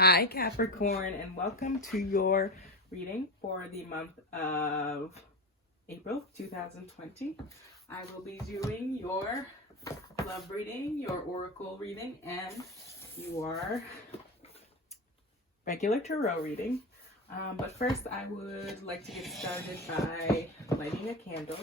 Hi, Capricorn, and welcome to your reading for the month of April 2020. I will be doing your love reading, your oracle reading, and your regular tarot reading. But first, I would like to get started by lighting a candle.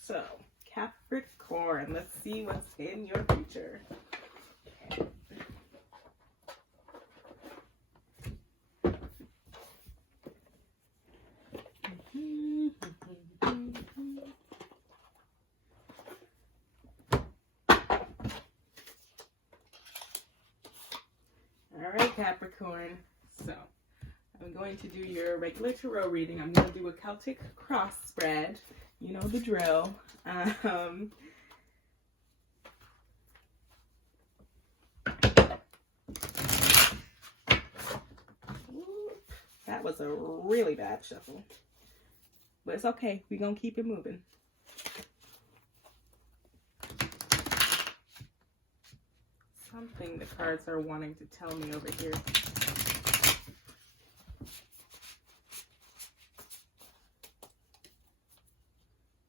So, Capricorn, let's see what's in your future. All right, Capricorn. So, I'm going to do your regular tarot reading. I'm going to do a Celtic cross spread. You know the drill. That was a really bad shuffle. But it's okay. We're going to keep it moving. Something the cards are wanting to tell me over here.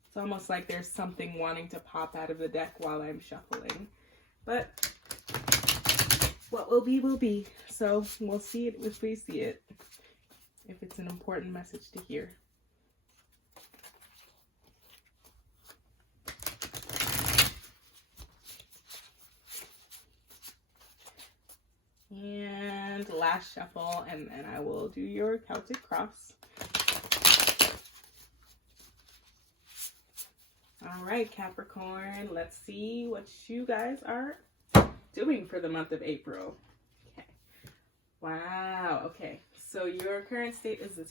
It's almost like there's something wanting to pop out of the deck while I'm shuffling. But what will be, will be. So we'll see it if we see it. If it's an important message to hear. And last shuffle, and then I will do your Celtic cross. All right, Capricorn, let's see what you guys are doing for the month of April. Okay. Wow. Okay. So your current state is the the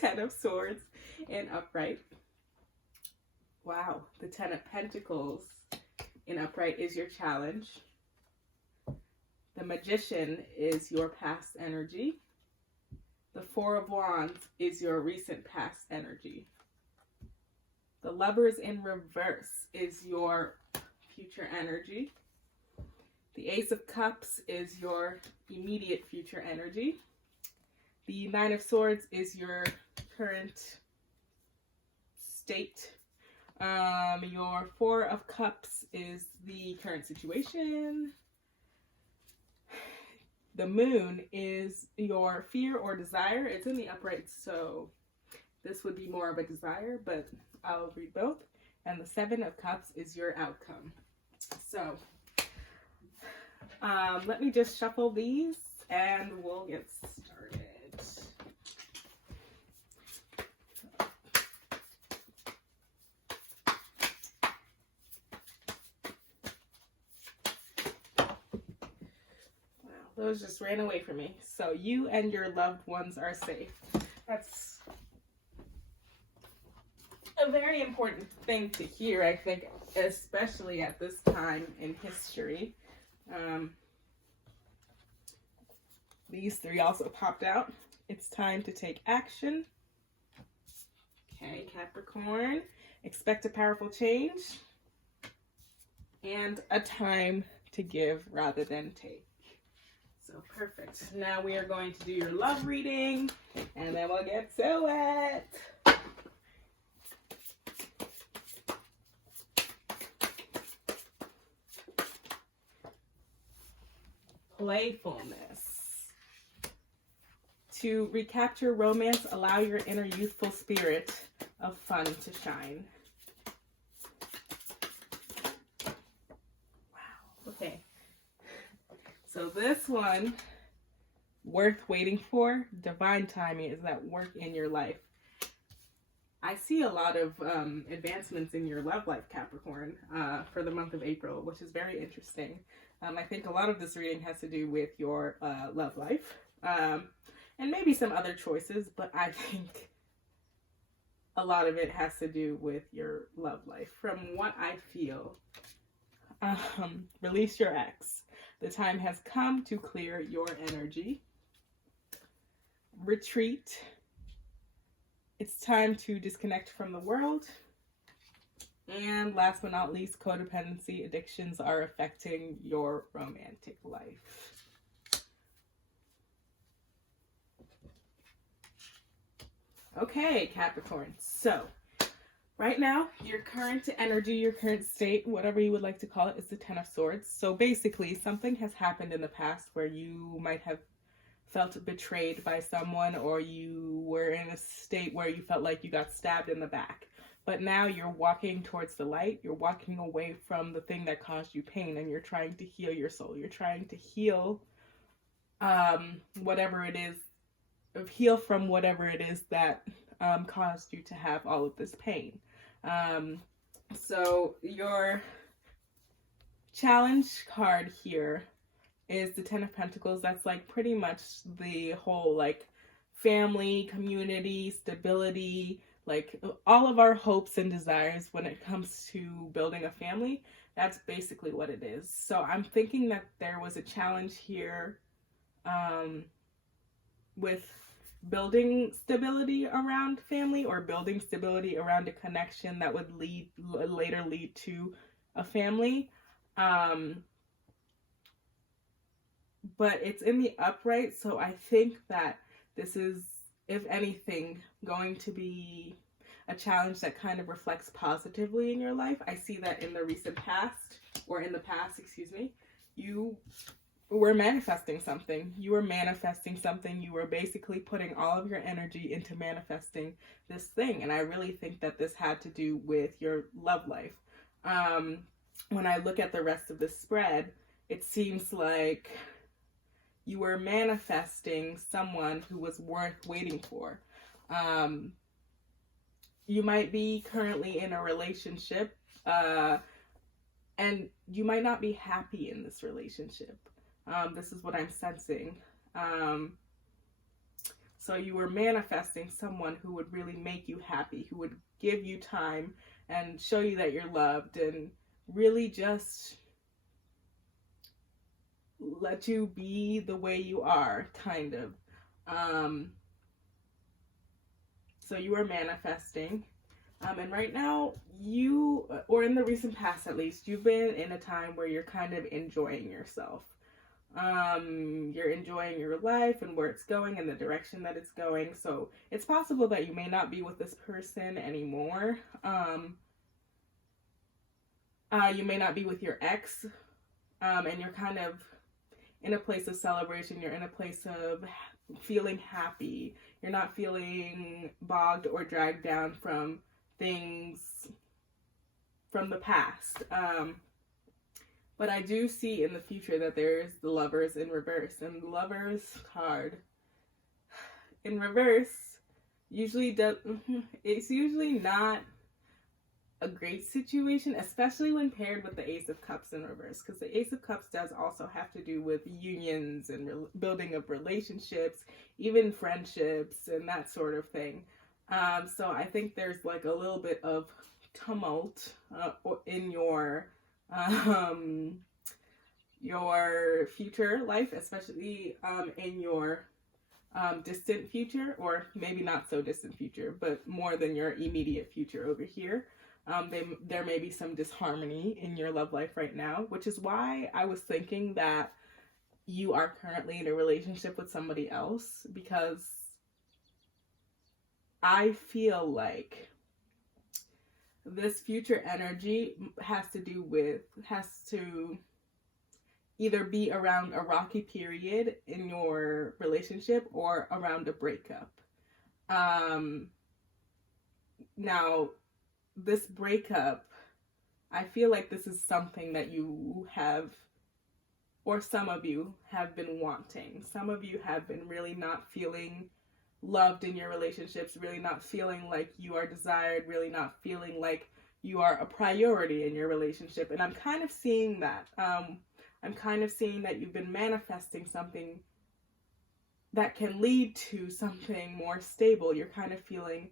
10 of Swords in upright. Wow. The 10 of Pentacles in upright is your challenge. The Magician is your past energy. The 4 of Wands is your recent past energy. The Lovers in reverse is your future energy. The Ace of Cups is your immediate future energy. The 9 of Swords is your current state. Your 4 of Cups is the current situation. The Moon is your fear or desire. It's in the upright, so this would be more of a desire, but I'll read both. And the 7 of Cups is your outcome. So, let me just shuffle these and we'll get started. Those just ran away from me. So you and your loved ones are safe. That's a very important thing to hear, I think, especially at this time in history. These 3 also popped out. It's time to take action. Okay, Capricorn. Expect a powerful change. And a time to give rather than take. So perfect. Now we are going to do your love reading, and then we'll get to it. Playfulness. To recapture romance, allow your inner youthful spirit of fun to shine. Wow. Okay. So this one, worth waiting for, divine timing, is that work in your life. I see a lot of advancements in your love life, Capricorn, for the month of April, which is very interesting. I think a lot of this reading has to do with your love life, and maybe some other choices, but I think a lot of it has to do with your love life. From what I feel, release your ex. The time has come to clear your energy. Retreat. It's time to disconnect from the world. And last but not least, codependency addictions are affecting your romantic life. Okay, Capricorn. So, right now, your current energy, your current state, whatever you would like to call it, is the Ten of Swords. So basically, something has happened in the past where you might have felt betrayed by someone, or you were in a state where you felt like you got stabbed in the back. But now you're walking towards the light. You're walking away from the thing that caused you pain, and you're trying to heal your soul. You're trying to heal whatever it is, heal from whatever it is that caused you to have all of this pain. So your challenge card here is the Ten of Pentacles. That's like pretty much the whole like family, community, stability, like all of our hopes and desires when it comes to building a family. That's basically what it is. So I'm thinking that there was a challenge here with building stability around family, or building stability around a connection that would later lead to a family. But it's in the upright, so I think that this is, if anything, going to be a challenge that kind of reflects positively in your life. I see that in the recent past, or in the past, excuse me, you were manifesting something. You were manifesting something. You were basically putting all of your energy into manifesting this thing. And I really think that this had to do with your love life. When I look at the rest of the spread, it seems like you were manifesting someone who was worth waiting for. You might be currently in a relationship, and you might not be happy in this relationship. This is what I'm sensing. So you were manifesting someone who would really make you happy, who would give you time and show you that you're loved, and really just let you be the way you are, kind of. So you are manifesting. And right now, you, or in the recent past at least, you've been in a time where you're kind of enjoying yourself. You're enjoying your life and where it's going and the direction that it's going. So it's possible that you may not be with this person anymore. You may not be with your ex, and you're kind of in a place of celebration. You're in a place of feeling happy. You're not feeling bogged or dragged down from things from the past. But I do see in the future that there's the Lovers in reverse. And the Lovers card in reverse it's usually not a great situation, especially when paired with the Ace of Cups in reverse, because the Ace of Cups does also have to do with unions and building of relationships, even friendships and that sort of thing. So I think there's like a little bit of tumult in your future life, especially in your distant future, or maybe not so distant future, but more than your immediate future over here. There may be some disharmony in your love life right now, which is why I was thinking that you are currently in a relationship with somebody else, because I feel like this future energy has to either be around a rocky period in your relationship or around a breakup. Now, this breakup, I feel like this is something that you have, or some of you have been wanting. Some of you have been really not feeling loved in your relationships, really not feeling like you are desired, really not feeling like you are a priority in your relationship. And I'm kind of seeing that. I'm kind of seeing that you've been manifesting something that can lead to something more stable. You're kind of feeling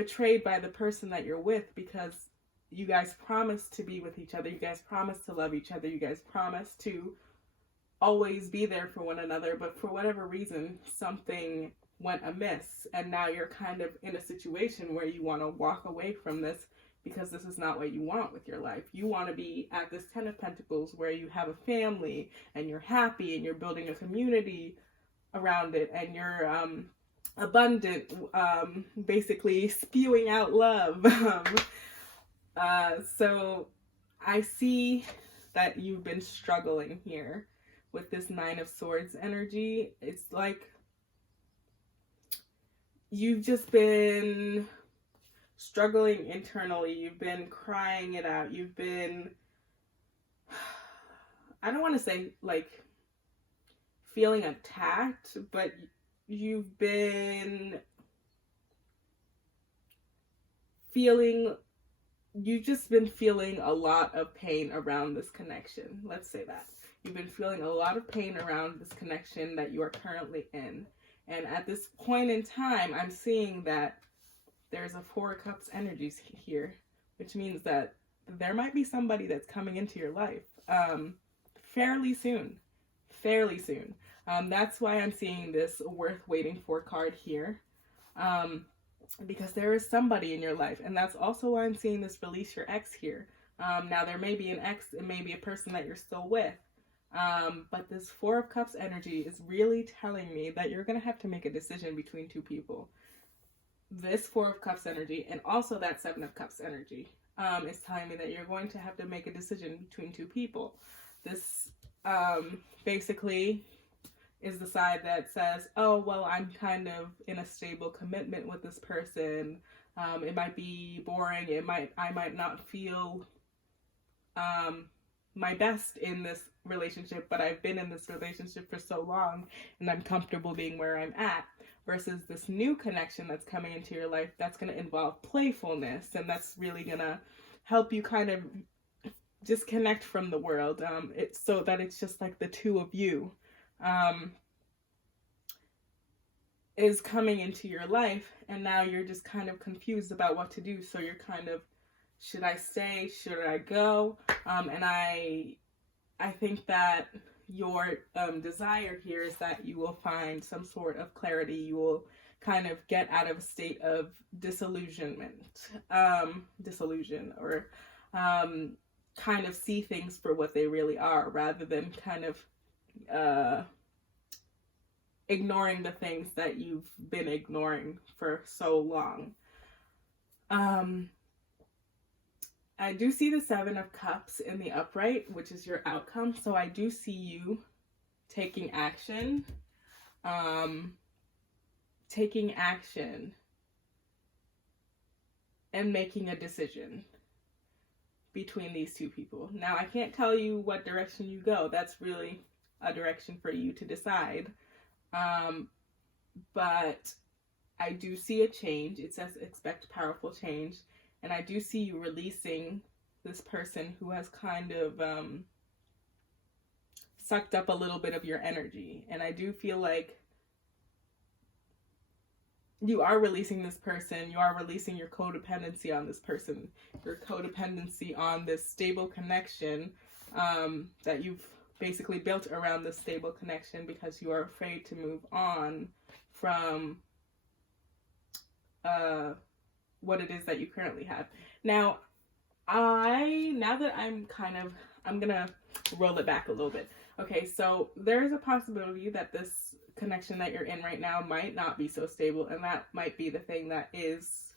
betrayed by the person that you're with, because you guys promised to be with each other. You guys promised to love each other. You guys promised to always be there for one another. But for whatever reason, something went amiss. And now you're kind of in a situation where you want to walk away from this, because this is not what you want with your life. You want to be at this 10 of Pentacles where you have a family and you're happy and you're building a community around it, and you're abundant, basically spewing out love. So I see that you've been struggling here with this 9 of Swords energy. It's like you've just been struggling internally. You've been crying it out. You've been, I don't want to say like feeling attacked, but you've been you've just been feeling a lot of pain around this connection. Let's say that. You've been feeling a lot of pain around this connection that you are currently in. And at this point in time, I'm seeing that there's a 4 of Cups energies here, which means that there might be somebody that's coming into your life fairly soon. That's why I'm seeing this worth waiting for card here, because there is somebody in your life. And that's also why I'm seeing this release your ex here. Now there may be an ex, it may be a person that you're still with, but this 4 of Cups energy is really telling me that you're going to have to make a decision between 2 people. This 4 of Cups energy and also that 7 of Cups energy is telling me that you're going to have to make a decision between 2 people. This basically is the side that says, oh, well, I'm kind of in a stable commitment with this person. It might be boring. I might not feel my best in this relationship, but I've been in this relationship for so long and I'm comfortable being where I'm at. Versus this new connection that's coming into your life that's going to involve playfulness, and that's really going to help you kind of disconnect from the world. It's so that it's just like the 2 of you is coming into your life, and now you're just kind of confused about what to do. So you're kind of, should I stay? Should I go? And I think that your desire here is that you will find some sort of clarity. You will kind of get out of a state of disillusion, or kind of see things for what they really are, rather than kind of ignoring the things that you've been ignoring for so long. I do see the 7 of Cups in the upright, which is your outcome. So I do see you taking action, and making a decision between these 2 people. Now, I can't tell you what direction you go. That's really a direction for you to decide. But I do see a change. It says expect powerful change. And I do see you releasing this person who has kind of sucked up a little bit of your energy. And I do feel like you are releasing this person. You are releasing your codependency on this person. Your codependency on this stable connection that you've basically built around this stable connection, because you are afraid to move on from what it is that you currently have. Now that I'm gonna roll it back a little bit. Okay, so there's a possibility that this connection that you're in right now might not be so stable, and that might be the thing that is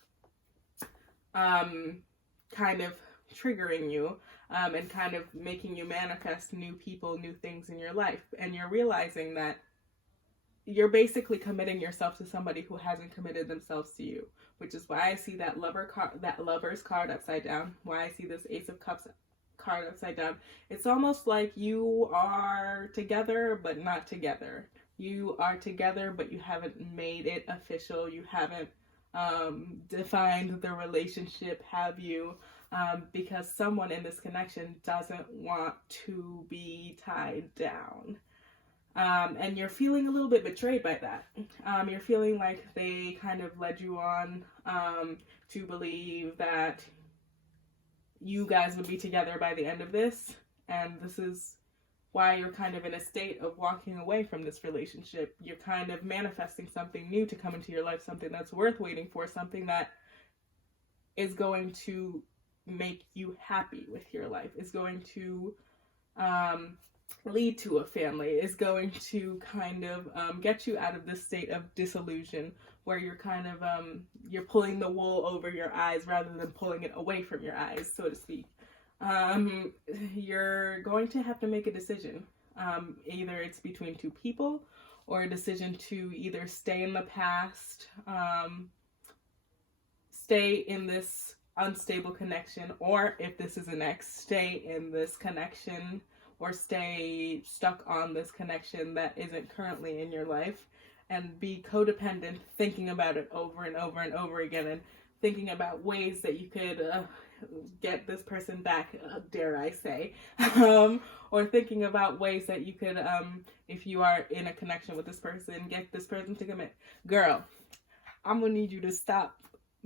kind of triggering you and kind of making you manifest new people, new things in your life. And you're realizing that you're basically committing yourself to somebody who hasn't committed themselves to you, which is why I see that Lover's card upside down, why I see this Ace of Cups card upside down. It's almost like you are together but not together. You are together but you haven't made it official. You haven't defined the relationship, have you? Because someone in this connection doesn't want to be tied down. And you're feeling a little bit betrayed by that. You're feeling like they kind of led you on to believe that you guys would be together by the end of this. And this is why you're kind of in a state of walking away from this relationship. You're kind of manifesting something new to come into your life, something that's worth waiting for, something that is going to make you happy with your life, is going to lead to a family, is going to kind of get you out of this state of disillusion where you're kind of you're pulling the wool over your eyes rather than pulling it away from your eyes, so to speak. You're going to have to make a decision. Either it's between two people, or a decision to either stay in the past, stay in this unstable connection, or if this is an ex, stay in this connection or stay stuck on this connection that isn't currently in your life and be codependent, thinking about it over and over and over again, and thinking about ways that you could get this person back, dare I say, or thinking about ways that you could, if you are in a connection with this person, get this person to commit. Girl, I'm gonna need you to stop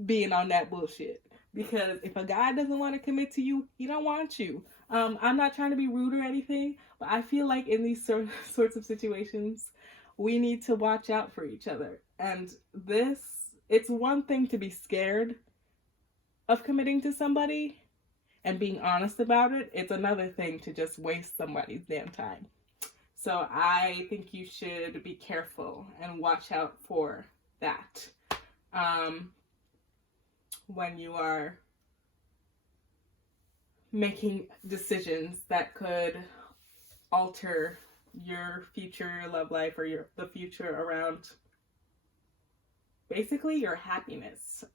being on that bullshit, because if a guy doesn't want to commit to you, he don't want you. I'm not trying to be rude or anything, but I feel like in these sorts of situations, we need to watch out for each other. And it's one thing to be scared of committing to somebody and being honest about it. It's another thing to just waste somebody's damn time. So I think you should be careful and watch out for that when you are making decisions that could alter your future love life, or the future around basically your happiness.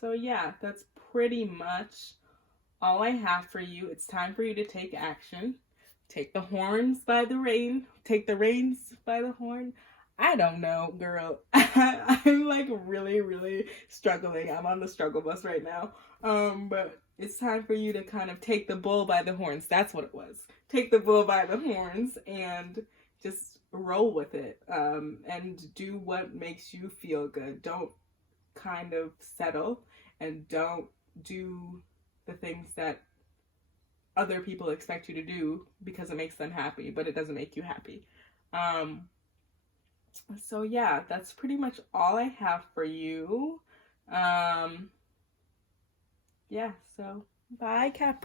So yeah, that's pretty much all I have for you. It's time for you to take action. Take the horns by the rein. Take the reins by the horn. I don't know, girl. I'm like really, really struggling. I'm on the struggle bus right now. But it's time for you to kind of take the bull by the horns. That's what it was. Take the bull by the horns and just roll with it. And do what makes you feel good. Don't kind of settle, and don't do the things that other people expect you to do because it makes them happy, but it doesn't make you happy. So yeah, that's pretty much all I have for you. Yeah, so bye, Capricorn.